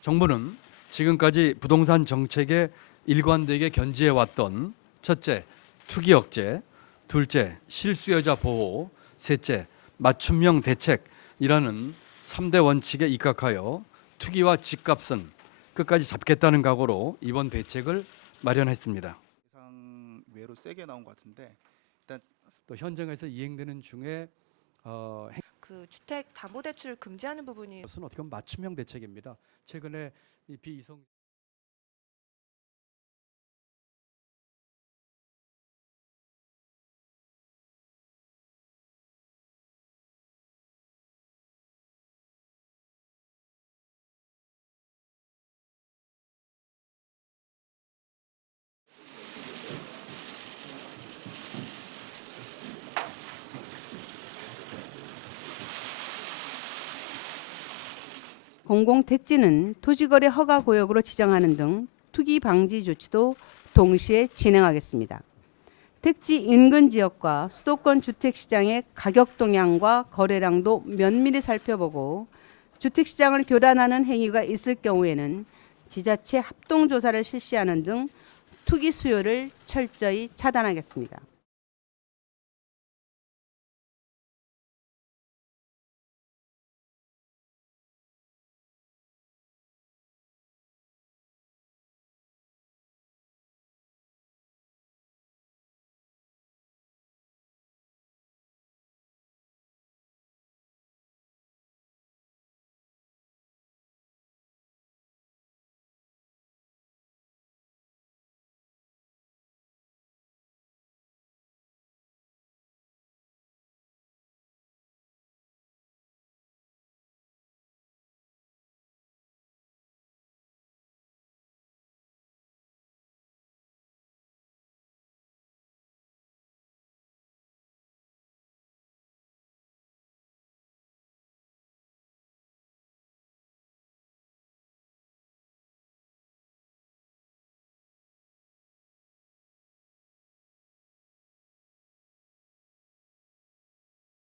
정부는 지금까지 부동산 정책에 일관되게 견지해 왔던 첫째, 투기 억제, 둘째, 실수요자 보호, 셋째, 맞춤형 대책이라는 3대 원칙에 입각하여 투기와 집값은 끝까지 잡겠다는 각오로 이번 대책을 마련했습니다. 예상 외로 세게 나온 것 같은데 일단 또 현장에서 이행되는 중에 어, 행- 그 주택 담보 대출을 금지하는 부분이 것은 어떻게 보면 맞춤형 대책입니다. 최근에 이 비이성 공공택지는 토지거래 허가 구역으로 지정하는 등 투기 방지 조치도 동시에 진행하겠습니다. 택지 인근 지역과 수도권 주택 시장의 가격 동향과 거래량도 면밀히 살펴보고 주택 시장을 교란하는 행위가 있을 경우에는 지자체 합동 조사를 실시하는 등 투기 수요를 철저히 차단하겠습니다.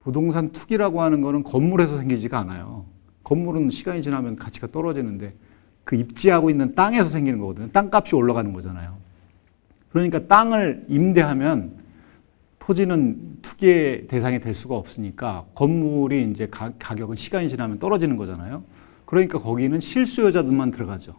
부동산 투기라고 하는 거는 건물에서 생기지가 않아요. 건물은 시간이 지나면 가치가 떨어지는데 그 입지하고 있는 땅에서 생기는 거거든요. 땅값이 올라가는 거잖아요. 그러니까 땅을 임대하면 토지는 투기의 대상이 될 수가 없으니까 건물이 이제 가, 가격은 시간이 지나면 떨어지는 거잖아요. 그러니까 거기는 실수요자들만 들어가죠.